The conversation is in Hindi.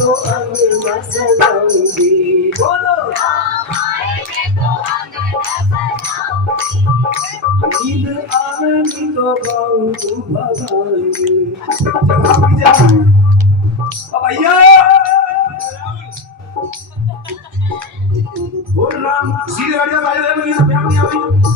तो अंग मसलूंगी बोलो नींद आवेगी तो गाऊं भगाएंगे भैया बोल राम सीधे गाड़ियां बाजू दे